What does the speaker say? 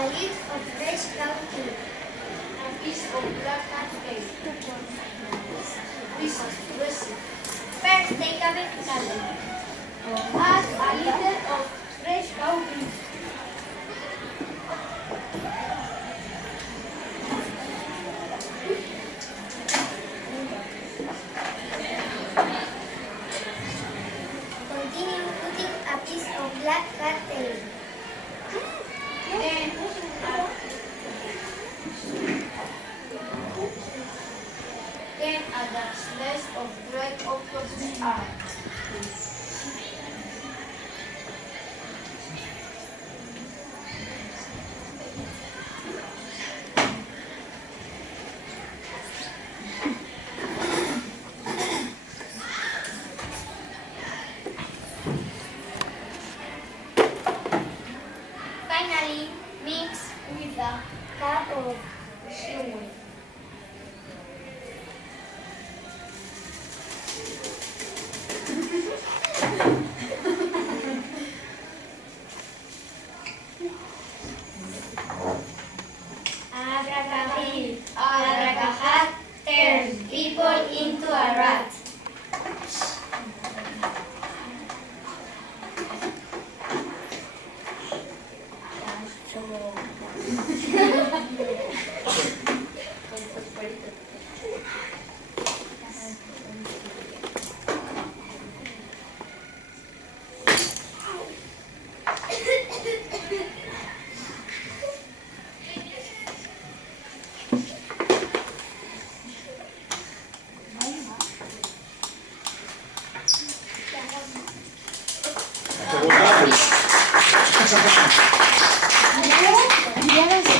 A lid of fresh cow tea. A piece of black cat cake. Piece of dressing. First, take a vegetable. Add a liter of fresh cow milk. Continue putting a piece of black cat tail. Then add a slice of dried octopus are. Finally, mix with a cup of sugar. Abracadabra, abracahat, turn people into a rat. Acabou já?